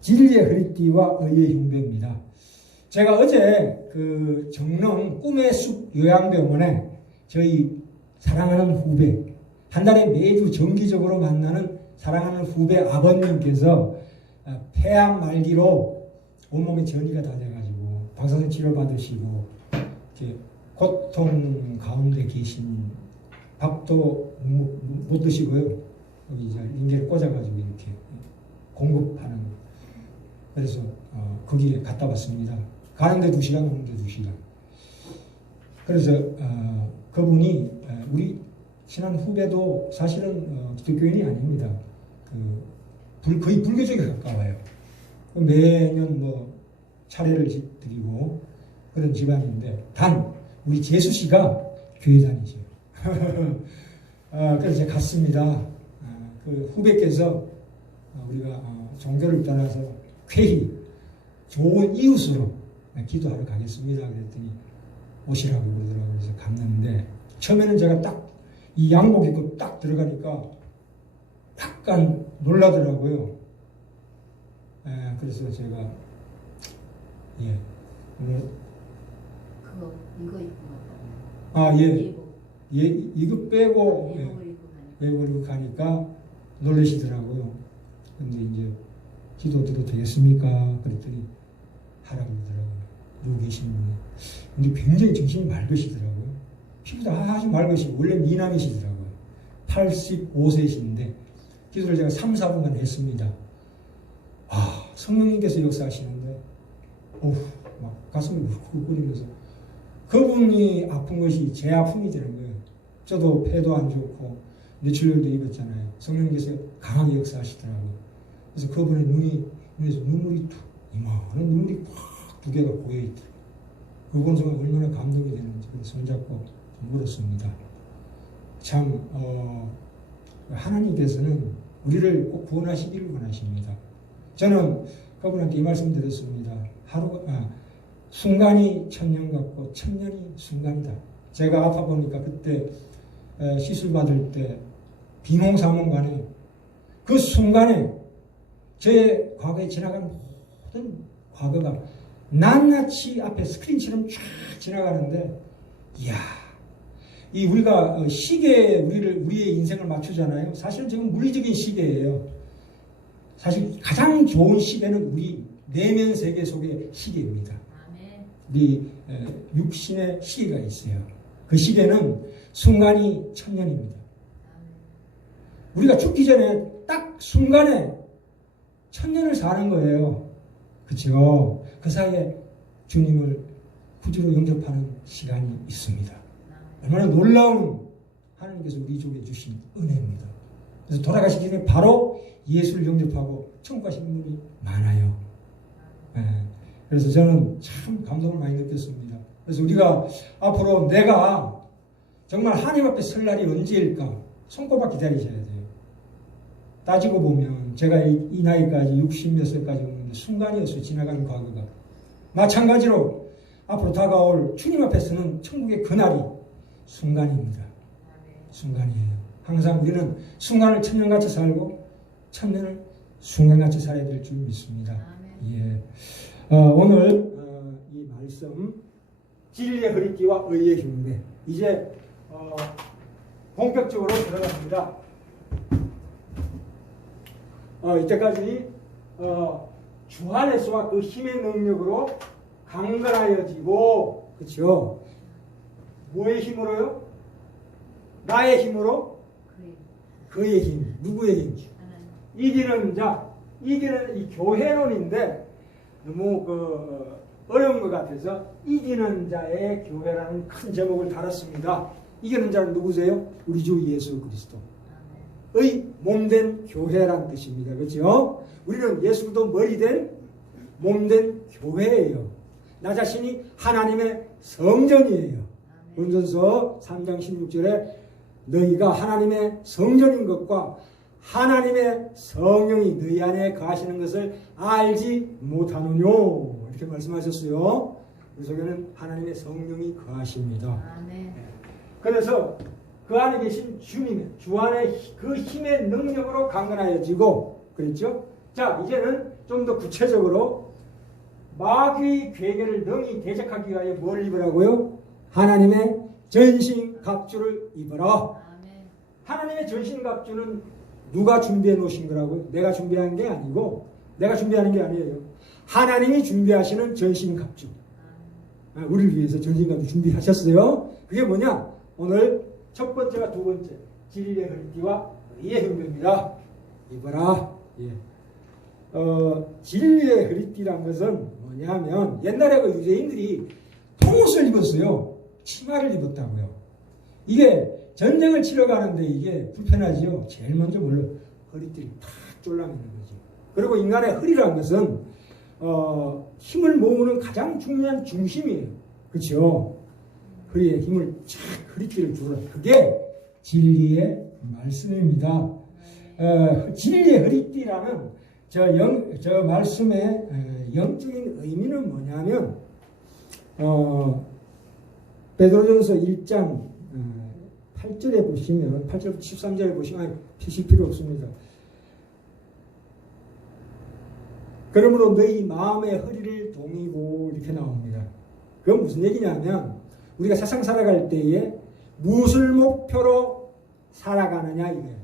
진리의 허리띠와 의의 흉배입니다. 제가 어제 그 정릉 꿈의 숲 요양병원에 저희 사랑하는 후배, 한 달에 매주 정기적으로 만나는 사랑하는 후배 아버님께서 폐암 말기로 온몸에 전이가 다 돼가지고 방사선 치료 받으시고 이제 고통 가운데 계신, 밥도 못 드시고요. 여기 이제 인계를 꽂아가지고 이렇게 공급하는. 그래서 거기에 갔다 왔습니다. 가는데 2시간, 오는데 2시간. 그래서 그분이 우리 친한 후배도 사실은 기독교인이 아닙니다. 거의 불교적에 가까워요. 매년 뭐 차례를 드리고 그런 집안인데, 단 우리 재수 씨가 교회 다니죠. 그래서 제가 갔습니다. 그 후배께서 우리가 종교를 떠나서 쾌히 좋은 이웃으로 기도하러 가겠습니다. 그랬더니 오시라고 그러더라고요. 그래서 갔는데 처음에는 제가 딱 이 양복 입고 딱 들어가니까 약간 놀라더라고요. 그래서 제가 오늘 그거 이거 입고 갔다. 이거 빼고 예복을 입고 가니까 놀라시더라고요. 근데 이제 기도 드려도 되겠습니까? 그랬더니 하라고 그러더라고요. 여기 계신 분이. 근데 굉장히 정신이 맑으시더라고요. 피부도 아주 맑으시고, 원래 미남이시더라고요. 85세이신데, 기도를 제가 3, 4분간 했습니다. 성령님께서 역사하시는데, 막 가슴이 욱욱거리면서, 그분이 아픈 것이 제 아픔이 되는 거예요. 저도 폐도 안 좋고, 뇌출혈도 입었잖아요. 성령님께서 강하게 역사하시더라고요. 그래서 그분의 눈에서 눈물이 이만한 눈물이 꽉 2개가 고여있더라고요. 그분 정말 얼마나 감동이 되는지 손잡고 물었습니다. 참 하나님께서는 우리를 꼭 구원하시기를 원하십니다. 저는 그분한테 이 말씀 드렸습니다. 순간이 천년 같고 천년이 순간이다. 제가 아파 보니까 그때 시술 받을 때 비몽사몽간에 그 순간에 제 과거에 지나간 모든 과거가 낱낱이 앞에 스크린처럼 쫙 지나가는데, 이야, 이 우리가 시계에 우리의 인생을 맞추잖아요. 사실은 지금 물리적인 시계예요. 사실 가장 좋은 시계는 우리 내면 세계 속의 시계입니다. 우리 육신의 시계가 있어요. 그 시계는 순간이 천년입니다. 우리가 죽기 전에 딱 순간에 천년을 사는 거예요. 그렇죠? 그 사이에 주님을 구주로 영접하는 시간이 있습니다. 얼마나 놀라운 하나님께서 우리 쪽에 주신 은혜입니다. 그래서 돌아가시기 전에 바로 예수를 영접하고 천국 가시는 분이 많아요. 그래서 저는 참 감동을 많이 느꼈습니다. 그래서 우리가 앞으로 내가 정말 하나님 앞에 설 날이 언제일까 손꼽아 기다리셔야 돼요. 따지고 보면 제가 이 나이까지 60몇 세까지 오는데 순간이었어요. 지나가는 과거가. 마찬가지로 앞으로 다가올 주님 앞에 서는 천국의 그날이 순간입니다. 순간이에요. 항상 우리는 순간을 천년같이 살고 천년을 순간같이 살아야 될 줄 믿습니다. 오늘 이 말씀 진리의 허리띠와 의의 흉배, 이제 본격적으로 들어갑니다. 이때까지 주 안에서와 그 힘의 능력으로 강건하여지고, 그렇죠? 뭐의 힘으로요? 나의 힘으로? 그의 힘. 누구의 힘? 이기는 자. 이기는 이 교회론인데 너무 어려운 것 같아서 이기는 자의 교회라는 큰 제목을 달았습니다. 이기는 자는 누구세요? 우리 주 예수 그리스도의 몸된 교회란 뜻입니다. 그렇죠? 우리는 예수도 머리된 몸된 교회예요. 나 자신이 하나님의 성전이에요. 본전서 3장 16절에 너희가 하나님의 성전인 것과 하나님의 성령이 너희 안에 거하시는 것을 알지 못하느뇨, 이렇게 말씀하셨어요. 그 속에는 하나님의 성령이 거하십니다. 그래서 그 안에 계신 주님, 주 안에 그 힘의 능력으로 강건하여지고, 그랬죠? 자, 이제는 좀 더 구체적으로 마귀의 괴계를 능히 대적하기 위하여 뭘 입으라고요? 하나님의 전신갑주를 입어라. 아멘. 하나님의 전신갑주는 누가 준비해 놓으신 거라고요? 내가 준비한 게 아니고, 내가 준비하는 게 아니에요. 하나님이 준비하시는 전신갑주. 우리를 위해서 전신갑주 준비하셨어요. 그게 뭐냐? 오늘 첫 번째와 두 번째, 진리의 허리띠와 의의 흉배입니다. 입어라. 예. 진리의 허리띠란 것은 뭐냐면, 옛날에 그 유대인들이 통옷을 입었어요. 치마를 입었다고요. 이게 전쟁을 치러 가는데 이게 불편하지요. 제일 먼저 물론 허리띠를 탁 졸라매는 거죠. 그리고 인간의 허리란 것은 힘을 모으는 가장 중요한 중심이에요. 그렇죠? 허리에 힘을 착 허리띠를 주라. 그게 진리의 말씀입니다. 진리의 허리띠라는 저 말씀의 영적인 의미는 뭐냐면 베드로전서 1장 8절에 보시면 8절부터 13절에 보시면 피실 필요 없습니다. 그러므로 너희 마음의 허리를 동이고 이렇게 나옵니다. 그건 무슨 얘기냐면 우리가 세상 살아갈 때에 무엇을 목표로 살아가느냐 이거예요.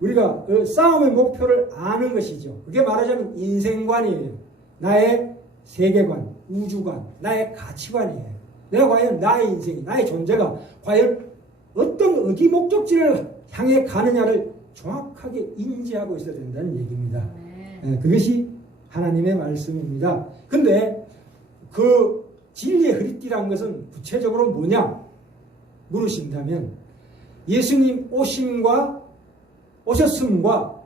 우리가 싸움의 목표를 아는 것이죠. 그게 말하자면 인생관이에요. 나의 세계관, 우주관, 나의 가치관이에요. 내가 과연 나의 인생이, 나의 존재가 과연 어떤 의기 목적지를 향해 가느냐를 정확하게 인지하고 있어야 된다는 얘기입니다. 그것이 하나님의 말씀입니다. 근데 그 진리의 허리띠라는 것은 구체적으로 뭐냐 물으신다면 예수님 오셨음과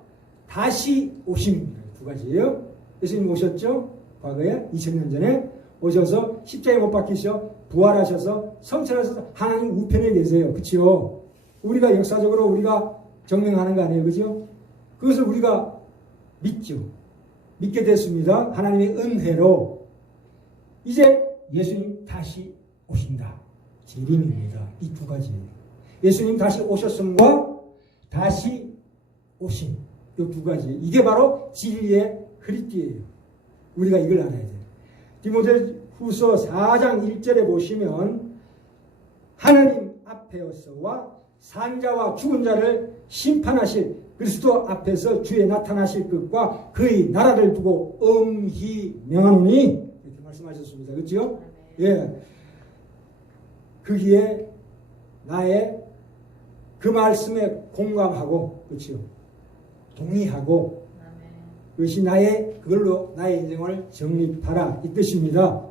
다시 오심입니다. 두 가지예요. 예수님 오셨죠? 과거에 2000년 전에 오셔서 십자가에 못 박히셔 부활하셔서 성천하셔서 하나님 우편에 계세요. 그렇죠? 우리가 역사적으로 우리가 증명하는 거 아니에요. 그죠? 그것을 우리가 믿죠. 믿게 됐습니다. 하나님의 은혜로. 이제 예수님 다시 오신다. 재림입니다. 이 두 가지예요. 예수님 다시 오셨음과 다시 오심. 이 두 가지. 이게 바로 진리의 허리띠예요. 우리가 이걸 알아야 돼요. 디모데후서 4장 1절에 보시면 하나님 앞에서와 산자와 죽은 자를 심판하실 그리스도 앞에서 주에 나타나실 것과 그의 나라를 두고 엄히 명하노니 이렇게 말씀하셨습니다. 그렇죠? 예. 거기에 나의 그 말씀에 공감하고 그렇죠? 동의하고 그것이 그걸로 나의 인생을 정립하라 이 뜻입니다.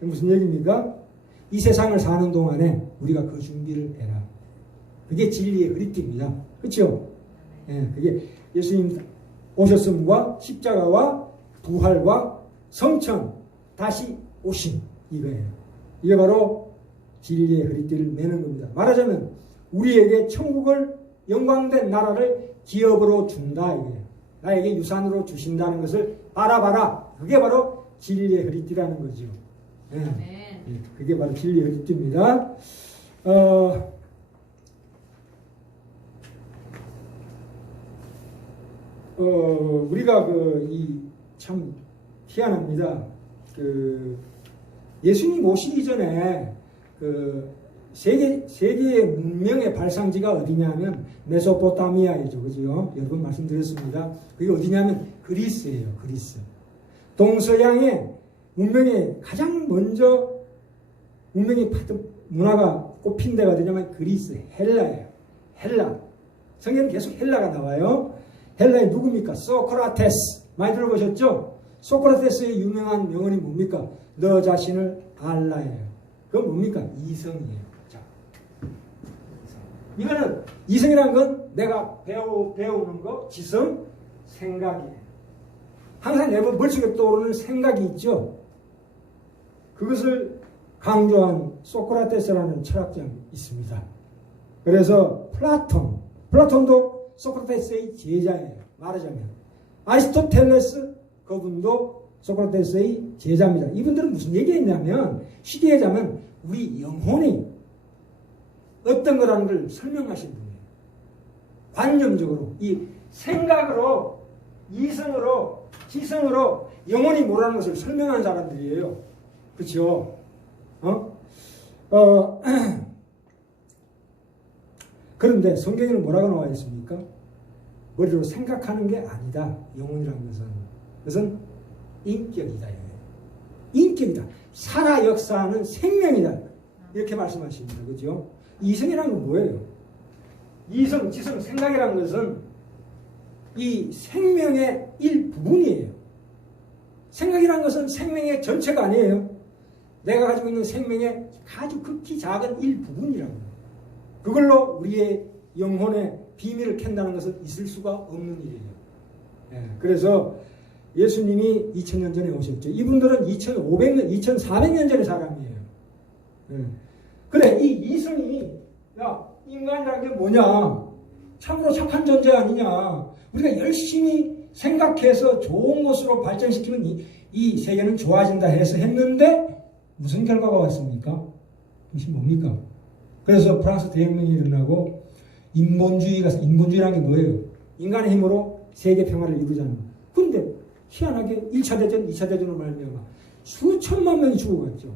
무슨 얘기입니까? 이 세상을 사는 동안에 우리가 그 준비를 해라. 그게 진리의 허리띠입니다. 그렇죠? 예, 그게 예수님 오셨음과 십자가와 부활과 성천 다시 오심 이거예요. 이게 바로 진리의 허리띠를 매는 겁니다. 말하자면 우리에게 천국을 영광된 나라를 기업으로 준다 이거예요. 나에게 유산으로 주신다는 것을 알아봐라. 그게 바로 진리의 허리띠라는 거죠. 예. 예, 그게 바로 진리의 허리띠입니다. 우리가 참 희한합니다. 예수님 오시기 전에 세계의 문명의 발상지가 어디냐면 메소포타미아이죠. 그죠? 여러분 말씀드렸습니다. 그게 어디냐면 그리스예요. 그리스. 동서양의 문명이 가장 먼저 문화가 꼽힌 데가 어디냐면 그리스, 헬라예요. 헬라. 성경은 계속 헬라가 나와요. 헬라의 누굽니까? 소크라테스. 많이 들어보셨죠? 소크라테스의 유명한 명언이 뭡니까? 너 자신을 알라예요. 그건 뭡니까? 이성이에요. 자, 이거는 이성이라는 건 내가 배우는 거, 지성, 생각이에요. 항상 내 머릿속에 떠오르는 생각이 있죠. 그것을 강조한 소크라테스라는 철학자가 있습니다. 그래서 플라톤도 소크라테스의 제자예요. 말하자면 아리스토텔레스 그분도 소크라테스의 제자입니다. 이분들은 무슨 얘기했냐면 쉽게 얘기하자면 우리 영혼이 어떤 거라는 걸 설명하신 분이에요. 관념적으로 이 생각으로 이성으로, 지성으로 영원히 뭐라는 것을 설명한 사람들이에요. 그렇죠? 그런데 성경에는 뭐라고 나와 있습니까? 머리로 생각하는 게 아니다. 영혼이라는 것은. 그것은 인격이다. 인격이다. 살아 역사하는 생명이다. 이렇게 말씀하십니다. 그죠? 이성이라는 건 뭐예요? 이성, 지성, 생각이라는 것은 이 생명의 일부분이에요. 생각이라는 것은 생명의 전체가 아니에요. 내가 가지고 있는 생명의 아주 극히 작은 일부분이라고 해요. 그걸로 우리의 영혼의 비밀을 캔다는 것은 있을 수가 없는 일이에요. 그래서 예수님이 2000년 전에 오셨죠. 이분들은 2500년, 2400년 전의 사람이에요. 그래, 이 이성이, 야, 인간이라는 게 뭐냐? 참으로 착한 존재 아니냐? 우리가 열심히 생각해서 좋은 것으로 발전시키면 이 세계는 좋아진다 해서 했는데 무슨 결과가 왔습니까? 이것이 뭡니까? 그래서 프랑스 대혁명이 일어나고 인본주의라는 게 뭐예요? 인간의 힘으로 세계 평화를 이루자는 거예요. 근데 희한하게 1차 대전, 2차 대전으로 말미암아 수천만 명이 죽어갔죠.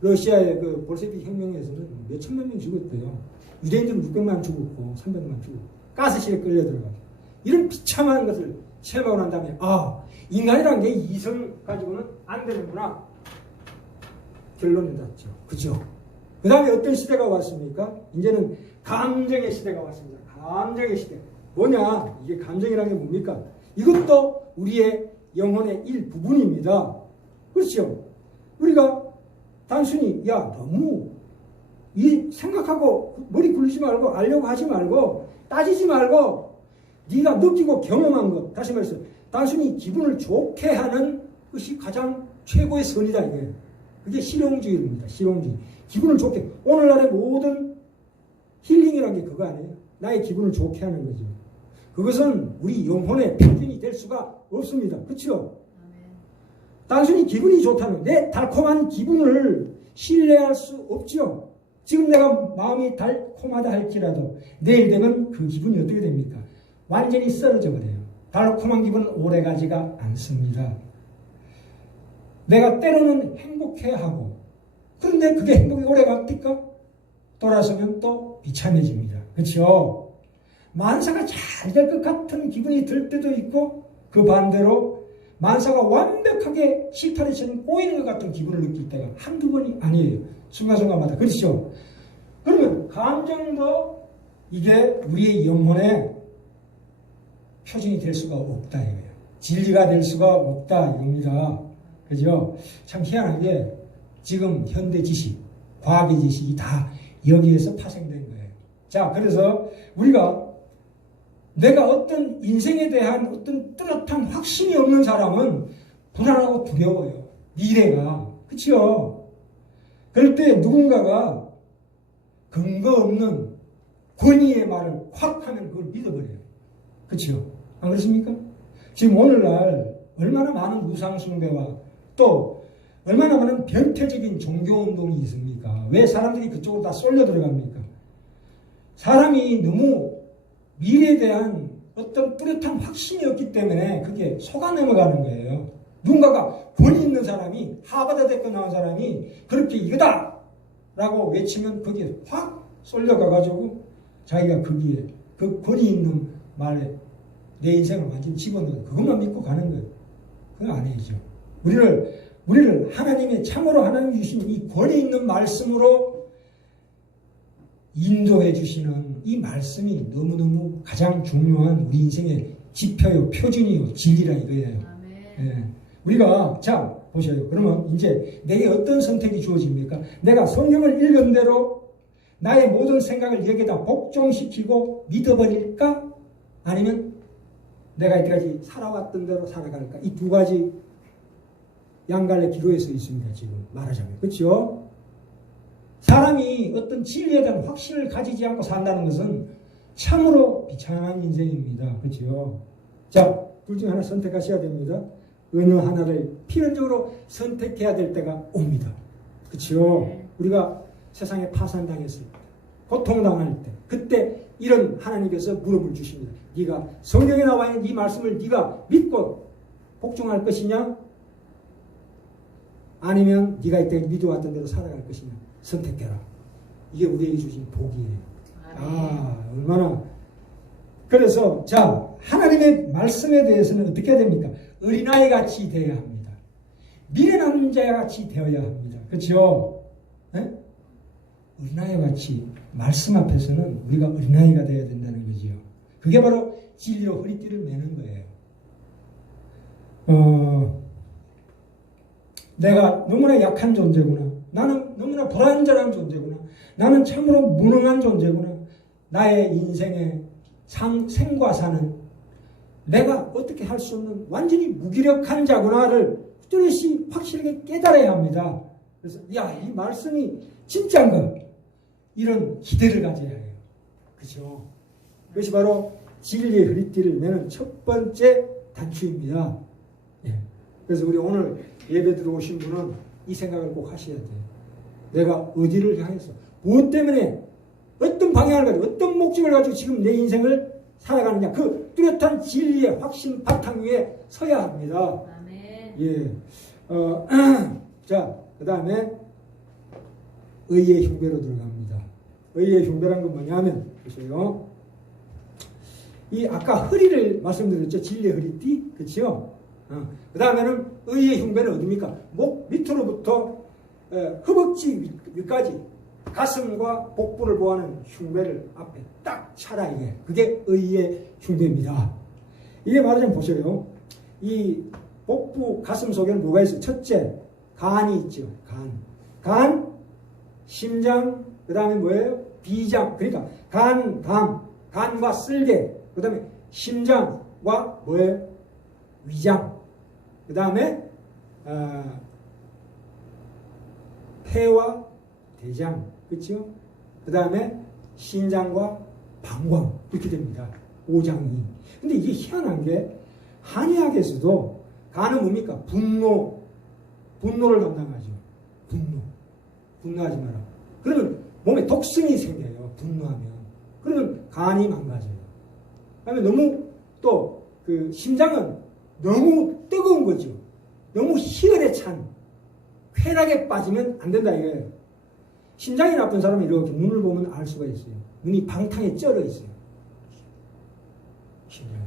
러시아의 그 볼셰비크 혁명에서는 몇 천만 명이 죽었대요. 유대인들은 600만 죽었고 300만 죽었고 가스실에 끌려 들어가고 이런 비참한 것을 체험하고 난 다음에 인간이라는 게 이성 가지고는 안 되는구나 결론을 났죠. 그죠? 그 다음에 어떤 시대가 왔습니까? 이제는 감정의 시대가 왔습니다. 감정의 시대. 뭐냐? 이게 감정이라는 게 뭡니까? 이것도 우리의 영혼의 일부분입니다. 그렇죠? 우리가 단순히 너무 이 생각하고 머리 굴리지 말고 알려고 하지 말고 따지지 말고 네가 느끼고 경험한 것, 다시 말해서 단순히 기분을 좋게 하는 것이 가장 최고의 선이다 이거예요. 그게 실용주의입니다. 실용주의. 기분을 좋게. 오늘날의 모든 힐링이라는 게 그거 아니에요. 나의 기분을 좋게 하는 거죠. 그것은 우리 영혼의 표준이 될 수가 없습니다. 그렇죠? 단순히 기분이 좋다는 내 달콤한 기분을 신뢰할 수 없죠. 지금 내가 마음이 달콤하다 할지라도 내일 되면 그 기분이 어떻게 됩니까? 완전히 쓰러져 버려요. 달콤한 기분은 오래가지가 않습니다. 내가 때로는 행복해하고 그런데 그게 행복이 오래갑니까? 돌아서면 또 비참해집니다. 그렇죠? 만사가 잘 될 것 같은 기분이 들 때도 있고 그 반대로 만사가 완벽하게 실타래처럼 꼬이는 것 같은 기분을 느낄 때가 한두 번이 아니에요. 순간순간마다. 그렇죠? 그러면 감정도 이게 우리의 영혼의 표준이 될 수가 없다 이거예요. 진리가 될 수가 없다 이겁니다. 그죠? 참 희한하게 지금 현대 지식, 과학의 지식이 다 여기에서 파생된 거예요. 자, 그래서 우리가 내가 어떤 인생에 대한 어떤 뚜렷한 확신이 없는 사람은 불안하고 두려워요. 미래가. 그렇죠? 그럴 때 누군가가 근거 없는 권위의 말을 확 하면 그걸 믿어버려요. 그렇죠? 안 그렇습니까? 지금 오늘날 얼마나 많은 우상숭배와 또 얼마나 많은 변태적인 종교운동이 있습니까? 왜 사람들이 그쪽으로 다 쏠려 들어갑니까? 사람이 너무 미래에 대한 어떤 뚜렷한 확신이 없기 때문에 그게 속아 넘어가는 거예요. 누군가가 권위 있는 사람이 하버드 대학교 나온 사람이 그렇게 이거다! 라고 외치면 거기에 확 쏠려가가지고 자기가 거기에 그 권위 있는 말에 내 인생을 완전히 집어넣어 그것만 믿고 가는 거예요. 그건 아니죠. 우리를 하나님의 참으로 하나님이 주신 이 권위 있는 말씀으로 인도해 주시는 이 말씀이 너무너무 가장 중요한 우리 인생의 지표요, 표준이요, 진리라 이거예요. 예. 우리가 자 보셔요. 그러면 이제 내게 어떤 선택이 주어집니까? 내가 성경을 읽은 대로 나의 모든 생각을 여기다 복종시키고 믿어버릴까? 아니면 내가 이때까지 살아왔던 대로 살아갈까? 이 두 가지 양갈래 기로에 서 있습니다. 지금 말하자면. 그렇죠? 사람이 어떤 진리에 대한 확신을 가지지 않고 산다는 것은 참으로 비참한 인생입니다. 그렇죠? 자, 둘 중에 하나 선택하셔야 됩니다. 어느 하나를 필연적으로 선택해야 될 때가 옵니다. 그렇죠? 우리가 세상에 파산당했을 때, 고통당할 때, 그때 이런 하나님께서 물음을 주십니다. 네가 성경에 나와 있는 이 말씀을 네가 믿고 복종할 것이냐? 아니면 네가 이때 믿어왔던 대로 살아갈 것이냐? 선택해라. 이게 우리에게 주신 복이에요. 얼마나. 그래서 자, 하나님의 말씀에 대해서는 어떻게 해야 됩니까? 어린아이 같이 되어야 합니다. 미련한 자 같이 되어야 합니다. 그렇죠? 네? 어린아이 같이 말씀 앞에서는 우리가 어린아이가 되어야 된다는 거지요. 그게 바로 진리로 허리띠를 매는 거예요. 내가 너무나 약한 존재구나. 나는 너무나 불완전한 존재구나. 나는 참으로 무능한 존재구나. 나의 인생의 생과 사는 내가 어떻게 할 수 없는 완전히 무기력한 자구나를 뚜렷이 확실하게 깨달아야 합니다. 그래서 이 말씀이 진짜인가? 이런 기대를 가져야 해요. 그렇죠? 그것이 바로 진리의 허리띠를 매는 첫 번째 단추입니다. 그래서 우리 오늘 예배 들어오신 분은 이 생각을 꼭 하셔야 돼요. 내가 어디를 향해서 무엇 때문에 어떤 방향을 가지고 어떤 목적을 가지고 지금 내 인생을 살아가느냐, 그 뚜렷한 진리의 확신 바탕 위에 서야 합니다. 아멘. 자, 그 다음에 의의 흉배로 들어갑니다. 의의 흉배란 건 뭐냐면, 보세요. 이 아까 허리를 말씀드렸죠. 진리의 허리띠, 그렇죠? 그 다음에는 의의 흉배는 어디입니까? 목 밑으로부터 허벅지 위까지 가슴과 복부를 보호하는 흉배를 앞에 딱 차라 이게. 그게 의의 흉배입니다. 이게 말하자면 보세요. 이 복부 가슴 속에는 뭐가 있어요? 첫째, 간이 있죠. 간, 심장, 그 다음에 뭐예요? 비장. 그러니까 간과 쓸개, 그 다음에 심장과 뭐예요? 위장. 그 다음에 폐와 대장, 그렇죠? 그 다음에 신장과 방광, 이렇게 됩니다. 5장이. 근데 이게 희한한 게 한의학에서도 간은 뭡니까? 분노를 담당하죠. 분노하지 마라. 그러면 몸에 독성이 생겨요. 분노하면. 그러면 간이 망가져요. 그다음에 너무 또 그 심장은 너무 뜨거운 거죠. 너무 희열에 찬 쾌락에 빠지면 안 된다 이거예요. 심장이 나쁜 사람은 이렇게 눈을 보면 알 수가 있어요. 눈이 방탕에 쩔어 있어요. 심장이.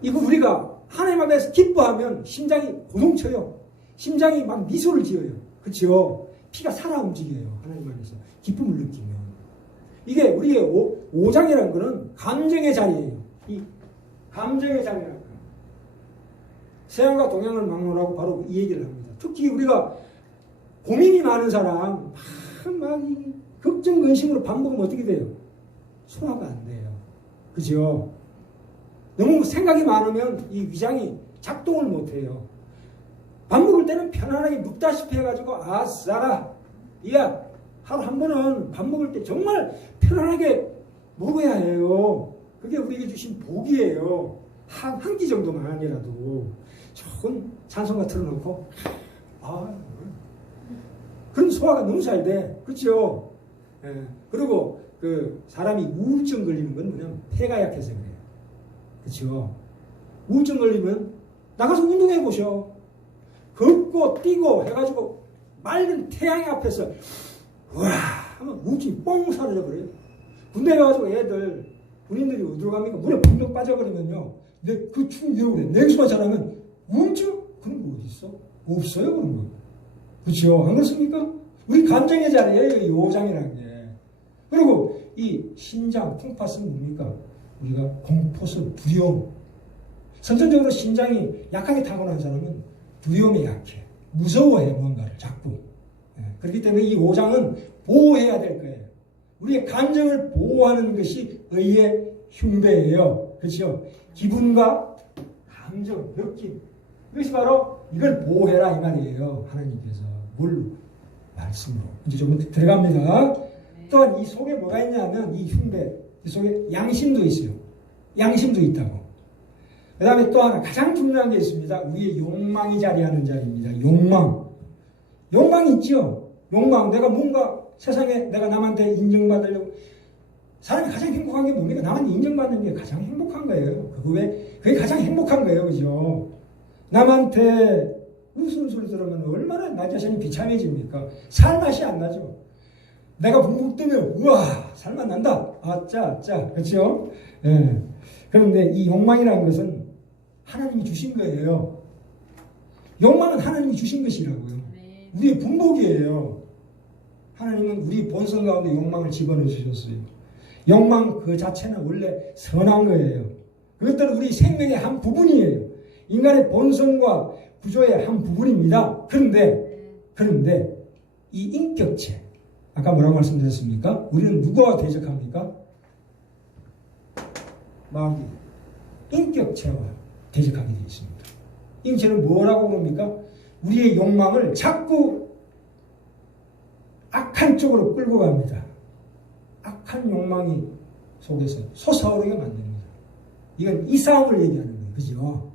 이거 우리가 하나님 앞에서 기뻐하면 심장이 고동쳐요. 심장이 막 미소를 지어요. 그렇죠? 피가 살아 움직여요. 하나님 안에서 기쁨을 느끼면. 이게 우리의 오장이라는 거는 감정의 자리예요. 이 감정의 자리라는 거. 서양과 동양을 막론하고 바로 이 얘기를 합니다. 특히 우리가 고민이 많은 사람 막 걱정 근심으로 밥 먹으면 어떻게 돼요? 소화가 안 돼요. 그죠? 너무 생각이 많으면 이 위장이 작동을 못 해요. 밥 먹을 때는 편안하게 눕다시피 해가지고 아싸라 이야 하루 한 번은 밥 먹을 때 정말 편안하게 먹어야 해요. 그게 우리에게 주신 복이에요. 한 끼 정도만이라도 조금 찬송가 틀어놓고 그런 소화가 너무 잘 돼. 그렇죠? 그리고 그 사람이 우울증 걸리는 건 뭐냐면 폐가 약해서 그래요. 그렇죠? 우울증 걸리면 나가서 운동해 보셔. 걷고 뛰고 해가지고 맑은 태양 앞에서 우와 하면 우울증이 뻥 사라져 버려요. 군대 가가지고 애들 군인들이 어디로 갑니까? 물에 붕덩 빠져버리면요. 근데 그 추운 겨울에 냉수만 자라면 우울증 그런 거 어디 있어? 없어요 그런 거. 그렇죠? 안 그렇습니까? 우리 감정의 자리예요 이 오장이라는 게. 그리고 이 신장 콩팥은 뭡니까? 우리가 공포스 두려움. 선천적으로 신장이 약하게 타고난 사람은 두려움에 약해. 무서워해 뭔가를 자꾸. 그렇기 때문에 이 오장은 보호해야 될 거예요. 우리의 감정을 보호하는 것이 의의 흉배예요. 그렇죠? 기분과 감정, 느낌. 이것이 바로 이걸 보호해라 이 말이에요. 하나님께서. 뭘로? 말씀으로. 이제 조금 들어갑니다. 또한 이 속에 뭐가 있냐면 이 흉배, 이 속에 양심도 있어요. 양심도 있다고. 그 다음에 또 하나 가장 중요한 게 있습니다. 우리의 욕망이 자리하는 자리입니다. 욕망. 욕망이 있죠. 욕망. 내가 뭔가 세상에 내가 남한테 인정받으려고 사람이 가장 행복한 게 뭡니까? 남한테 인정받는 게 가장 행복한 거예요. 그게 가장 행복한 거예요. 그죠? 남한테 무슨 소리 들으면 얼마나 나 자신이 비참해집니까? 살 맛이 안 나죠. 내가 붕붕 뜨면 우와 살맛 난다. 아짜 그렇죠? 예. 그런데 이 욕망이라는 것은 하나님이 주신 거예요. 욕망은 하나님이 주신 것이라고요. 네. 우리의 분복이에요. 하나님은 우리 본성 가운데 욕망을 집어넣어 주셨어요. 욕망 그 자체는 원래 선한 거예요. 그것들은 우리 생명의 한 부분이에요. 인간의 본성과 구조의 한 부분입니다. 그런데 이 인격체, 아까 뭐라고 말씀드렸습니까? 우리는 누구와 대적합니까? 마귀, 인격체와 대적하게 되어 있습니다. 인격체는 뭐라고 그럽니까? 우리의 욕망을 자꾸 악한 쪽으로 끌고 갑니다. 악한 욕망이 속에서 솟아오르게 만듭니다. 이건 이 싸움을 얘기하는 거예요. 그죠?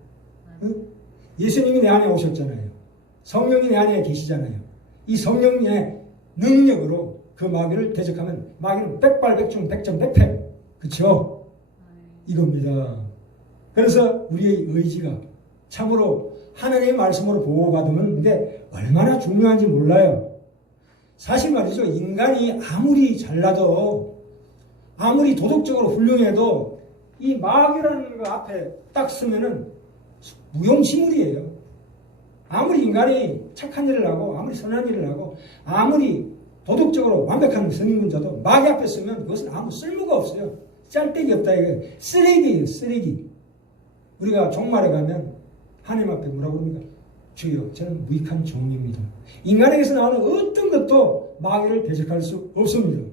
응? 예수님이 내 안에 오셨잖아요. 성령이 내 안에 계시잖아요. 이 성령의 능력으로 그 마귀를 대적하면 마귀는 백발백중 백전백패. 그렇죠? 이겁니다. 그래서 우리의 의지가 참으로 하나님의 말씀으로 보호받으면 이게 얼마나 중요한지 몰라요. 사실 말이죠. 인간이 아무리 잘나도 아무리 도덕적으로 훌륭해도 이 마귀라는 거 앞에 딱 쓰면은 무용지물이에요. 아무리 인간이 착한 일을 하고 아무리 선한 일을 하고 아무리 도덕적으로 완벽한 선인군자도 마귀 앞에 쓰면 그것은 아무 쓸모가 없어요. 짤데기 없다 이거예요. 쓰레기예요. 쓰레기. 우리가 종말에 가면 하나님 앞에 뭐라고 합니까? 주여 저는 무익한 종입니다. 인간에게서 나오는 어떤 것도 마귀를 대적할 수 없습니다.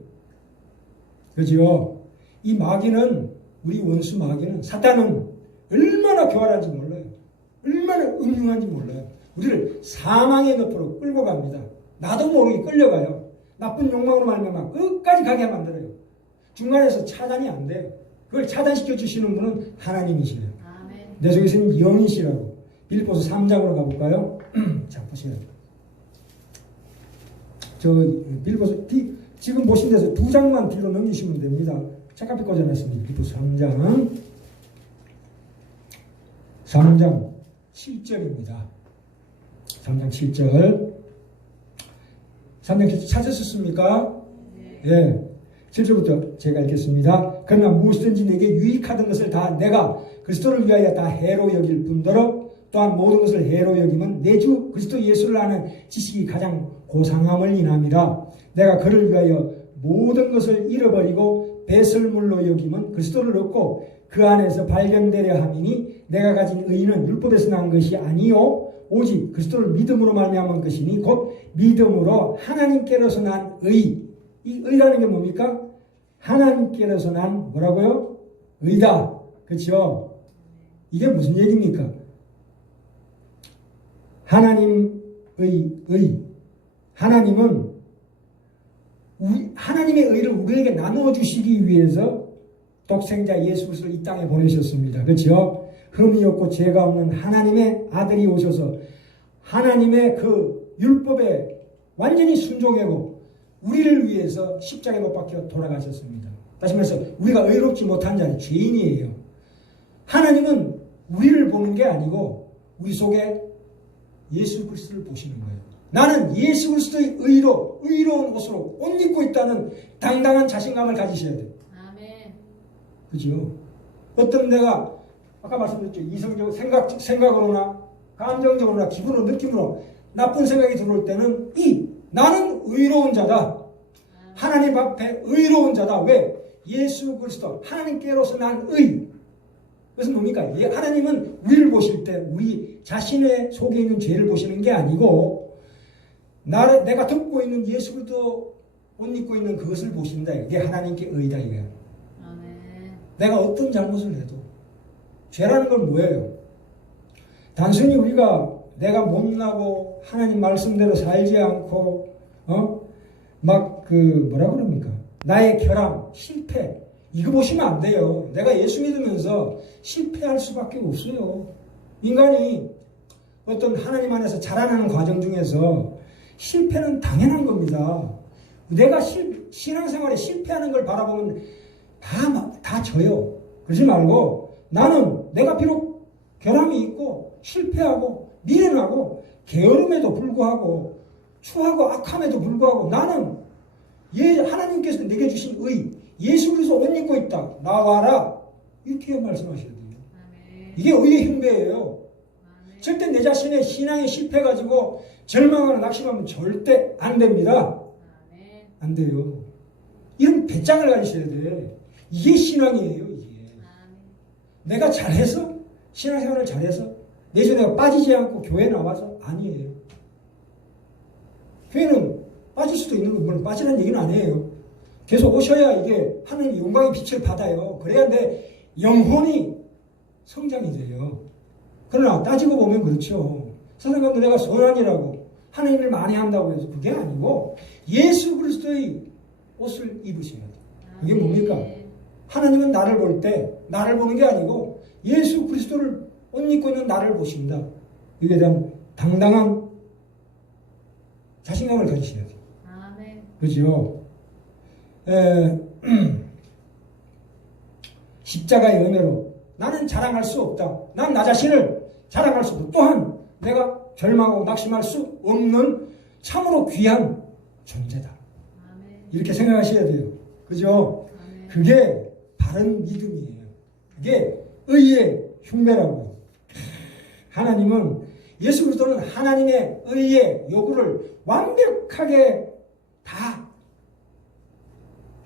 그죠? 이 마귀는 우리 원수 마귀는 사탄은 얼마나 교활한지 몰라요. 얼마나 음흉한지 몰라요. 우리를 사망의 늪으로 끌고 갑니다. 나도 모르게 끌려가요. 나쁜 욕망으로 말미암아 끝까지 가게 만들어요. 중간에서 차단이 안 돼요. 그걸 차단시켜 주시는 분은 하나님이시래요. 아멘. 내 속에서는 영이시라고. 빌립보서 3장으로 가볼까요? 자 보세요. 저 빌립보서 지금 보신 데서 2장만 뒤로 넘기시면 됩니다. 책앞에 꽂아놨습니다. 빌립보서 3장 7절입니다. 3장 7절. 3장 7절 찾으셨습니까? 네. 예. 7절부터 제가 읽겠습니다. 그러나 무엇이든지 내게 유익하던 것을 다 내가 그리스도를 위하여 다 해로 여길 뿐더러 또한 모든 것을 해로 여김은 내 주 그리스도 예수를 아는 지식이 가장 고상함을 인함이라. 내가 그를 위하여 모든 것을 잃어버리고 배설물로 여김은 그리스도를 얻고 그 안에서 발견되려 함이니 내가 가진 의는 율법에서 난 것이 아니요 오직 그리스도를 믿음으로 말미암은 것이니 곧 믿음으로 하나님께로서 난 의. 이 의라는 게 뭡니까? 하나님께로서 난 뭐라고요? 의다. 그렇죠? 이게 무슨 얘기입니까? 하나님의 의. 하나님은 하나님의 의를 우리에게 나누어 주시기 위해서 독생자 예수 그리스도를 이 땅에 보내셨습니다. 그렇죠? 흠이 없고 죄가 없는 하나님의 아들이 오셔서 하나님의 그 율법에 완전히 순종하고 우리를 위해서 십자가에 못 박혀 돌아가셨습니다. 다시 말해서 우리가 의롭지 못한 자는 죄인이에요. 하나님은 우리를 보는 게 아니고 우리 속에 예수 그리스도를 보시는 거예요. 나는 예수 그리스도의 의로 의로운 옷으로 옷 입고 있다는 당당한 자신감을 가지셔야 돼요. 아멘. 그죠? 어떤 내가 아까 말씀드렸죠. 이성적 생각으로나 감정적으로나 기분으로 느낌으로 나쁜 생각이 들어올 때는 나는 의로운 자다. 하나님 앞에 의로운 자다. 왜? 예수 그리스도 하나님께로서 난 의. 그것은 뭡니까? 하나님은 우리를 보실 때 우리 자신의 속에 있는 죄를 보시는 게 아니고 내가 듣고 있는 예수 그리스도 옷 입고 있는 그것을 보신다. 이게 하나님께 의다 이거야. 아멘. 내가 어떤 잘못을 해도 죄라는 건 뭐예요? 단순히 우리가 내가 못나고 하나님 말씀대로 살지 않고 뭐라 그럽니까? 나의 결함, 실패 이거 보시면 안 돼요. 내가 예수 믿으면서 실패할 수밖에 없어요. 인간이 어떤 하나님 안에서 자라나는 과정 중에서 실패는 당연한 겁니다. 내가 신앙생활에 실패하는 걸 바라보면 다 져요. 그러지 말고 나는 내가 비록 결함이 있고 실패하고 미련하고 게으름에도 불구하고 추하고 악함에도 불구하고 나는 하나님께서 내게 주신 의 예수 그리스도 옷 입고 있다. 나와라. 이렇게 말씀하셔야 돼요. 이게 의의 흉배예요. 절대 내 자신의 신앙에 실패해가지고 절망하거나 낙심하면 절대 안 됩니다. 안 돼요. 이런 배짱을 가지셔야 돼. 이게 신앙이에요. 이게. 내가 잘해서 신앙생활을 잘해서 내주 내가 빠지지 않고 교회 나와서 아니에요. 교회는 빠질 수도 있는 거 물론 빠지라는 얘기는 아니에요. 계속 오셔야 이게 하나님 영광의 빛을 받아요. 그래야 내 영혼이 성장이 돼요. 그러나 따지고 보면 그렇죠. 세상에도 내가 선한이라고 하나님을 많이 한다고 해서 그게 아니고 예수 그리스도의 옷을 입으셔야 돼요. 이게 뭡니까? 하나님은 나를 볼 때 나를 보는 게 아니고 예수 그리스도를 옷 입고 있는 나를 보신다. 이에 대한 당당한 자신감을 가지셔야 돼요. 그죠? 십자가의 은혜로 나는 자랑할 수 없다. 난 나 자신을 자랑할 수 없다. 또한 내가 절망하고 낙심할 수 없는 참으로 귀한 존재다. 이렇게 생각하셔야 돼요. 그죠? 그게 바른 믿음이에요. 그게 의의 흉배라고요. 하나님은 예수 그리스도는 하나님의 의의 요구를 완벽하게 다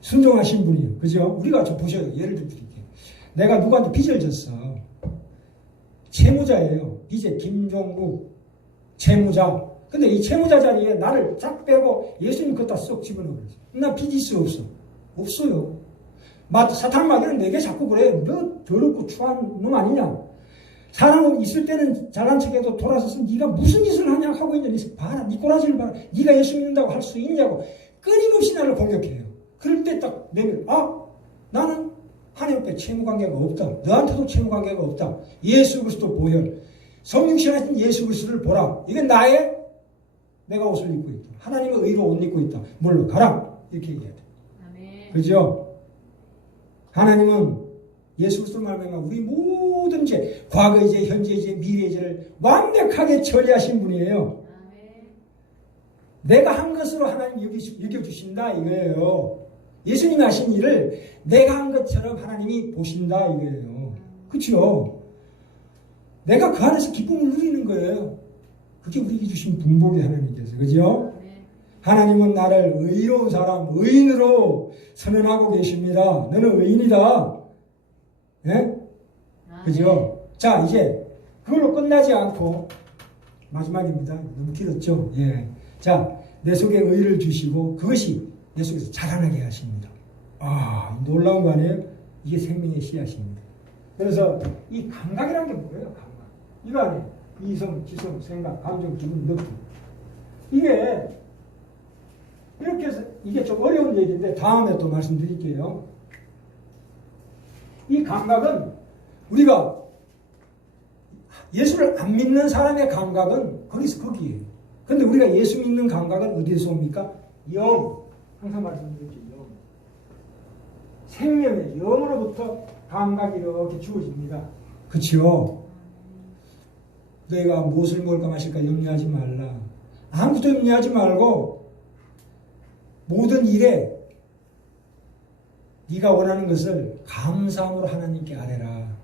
순종하신 분이에요. 그죠? 우리가 좀 보셔요. 예를 들어 드릴게요. 내가 누구한테 빚을 졌어. 채무자예요. 빚의 김종국 채무자. 근데 이 채무자 자리에 나를 쫙 빼고 예수님 그것다 쏙 집어넣어버렸어. 나 빚 있어 없어? 없어요. 사탄 마귀는 내게 자꾸 그래. 너 더럽고 추한 놈 아니냐? 사람은 있을 때는 잘난 척해도 돌아서서 네가 무슨 짓을 하냐 하고 있냐. 봐라. 네 꼬라지를 봐라. 네가 예수 믿는다고 할 수 있냐고 끊임없이 나를 공격해요. 그럴 때 딱 내면 나는 하나님 앞에 채무관계가 없다. 너한테도 채무관계가 없다. 예수 그리스도 보혈. 성령신하신 예수 그리스도를 보라. 이게 내가 옷을 입고 있다. 하나님의 의로 옷 입고 있다. 물러가라. 이렇게 얘기해야 돼. 그죠? 하나님은 예수 그리스도를 말미암아 우리 모든 죄, 과거의 죄, 현재의 죄, 미래의 죄를 완벽하게 처리하신 분이에요. 내가 한 것으로 하나님 여겨주신다 이거예요. 예수님이 하신 일을 내가 한 것처럼 하나님이 보신다 이거예요. 그렇죠? 내가 그 안에서 기쁨을 누리는 거예요. 그게 우리에게 주신 분복이 하나님께서. 그죠? 하나님은 나를 의로운 사람, 의인으로 선언하고 계십니다. 너는 의인이다. 예? 그죠? 자, 이제 그걸로 끝나지 않고 마지막입니다. 너무 길었죠? 예. 자, 내 속에 의를 주시고 그것이 내 속에서 자라나게 하십니다. 놀라운 거 아니에요? 이게 생명의 씨앗입니다. 그래서 이 감각이라는 게 뭐예요? 감각. 이거 아니에요? 이성, 지성, 생각, 감정, 기분, 느낌. 이게 이렇게 해서 이게 좀 어려운 얘기인데 다음에 또 말씀드릴게요. 이 감각은 우리가 예수를 안 믿는 사람의 감각은 거기에요. 근데 우리가 예수 믿는 감각은 어디에서 옵니까? 영. 항상 말씀드렸죠. 영. 생명의 영으로부터 감각이 이렇게 주어집니다. 그치요? 너희가 무엇을 먹을까 마실까 염려하지 말라. 아무것도 염려하지 말고 모든 일에 네가 원하는 것을 감사함으로 하나님께 아뢰라.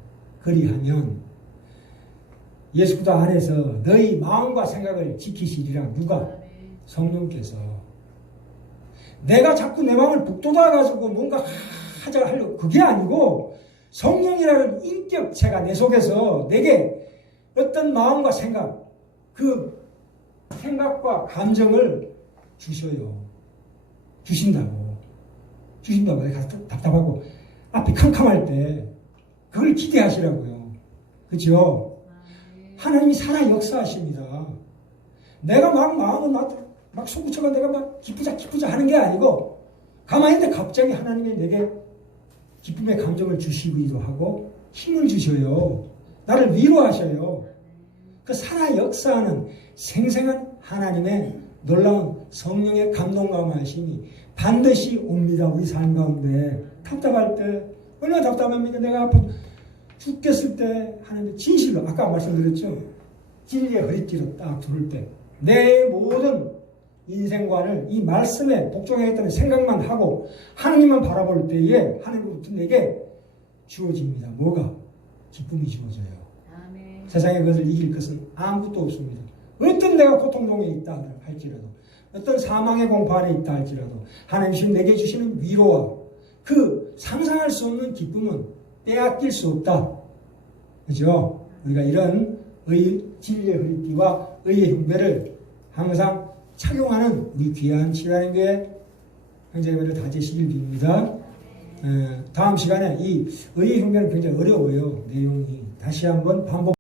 그리하면 예수 그리스도 안에서 너희 마음과 생각을 지키시리라. 누가? 성령께서. 내가 자꾸 내 마음을 북돋아가지고 뭔가 하려고 그게 아니고 성령이라는 인격체가 내 속에서 내게 어떤 마음과 생각, 그 생각과 감정을 주신다고. 내가 답답하고 앞이 캄캄할 때 그걸 기대하시라고요. 그렇죠? 하나님이 살아 역사하십니다. 내가 마음은 막 솟구쳐가 내가 막 기쁘자 하는 게 아니고 가만히 있는데 갑자기 하나님이 내게 기쁨의 감정을 주시기도 하고 힘을 주셔요. 나를 위로하셔요. 그 살아 역사하는 생생한 하나님의 놀라운 성령의 감동과 말씀이 반드시 옵니다. 우리 삶 가운데 답답할 때 얼마나 답답합니까? 내가 아파 죽겠을 때 하나님 진실로 아까 말씀드렸죠. 진리의 허리띠로 딱 두를 때 내 모든 인생관을 이 말씀에 복종하겠다는 생각만 하고 하나님만 바라볼 때에 하나님부터 내게 주어집니다. 뭐가? 기쁨이 주어져요. 아멘. 세상에 그것을 이길 것은 아무것도 없습니다. 어떤 내가 고통중에 있다 할지라도 어떤 사망의 공포 안에 있다 할지라도 하나님 내게 주시는 위로와 그 상상할 수 없는 기쁨은 빼앗길 수 없다. 그죠? 우리가 이런 진리의 허리띠와 의의 흉배를 항상 착용하는 우리 귀한 치유하는교회 형제님들 다 되시길 빕니다. 다음 시간에 이 의의 흉배는 굉장히 어려워요. 내용이. 다시 한번 반복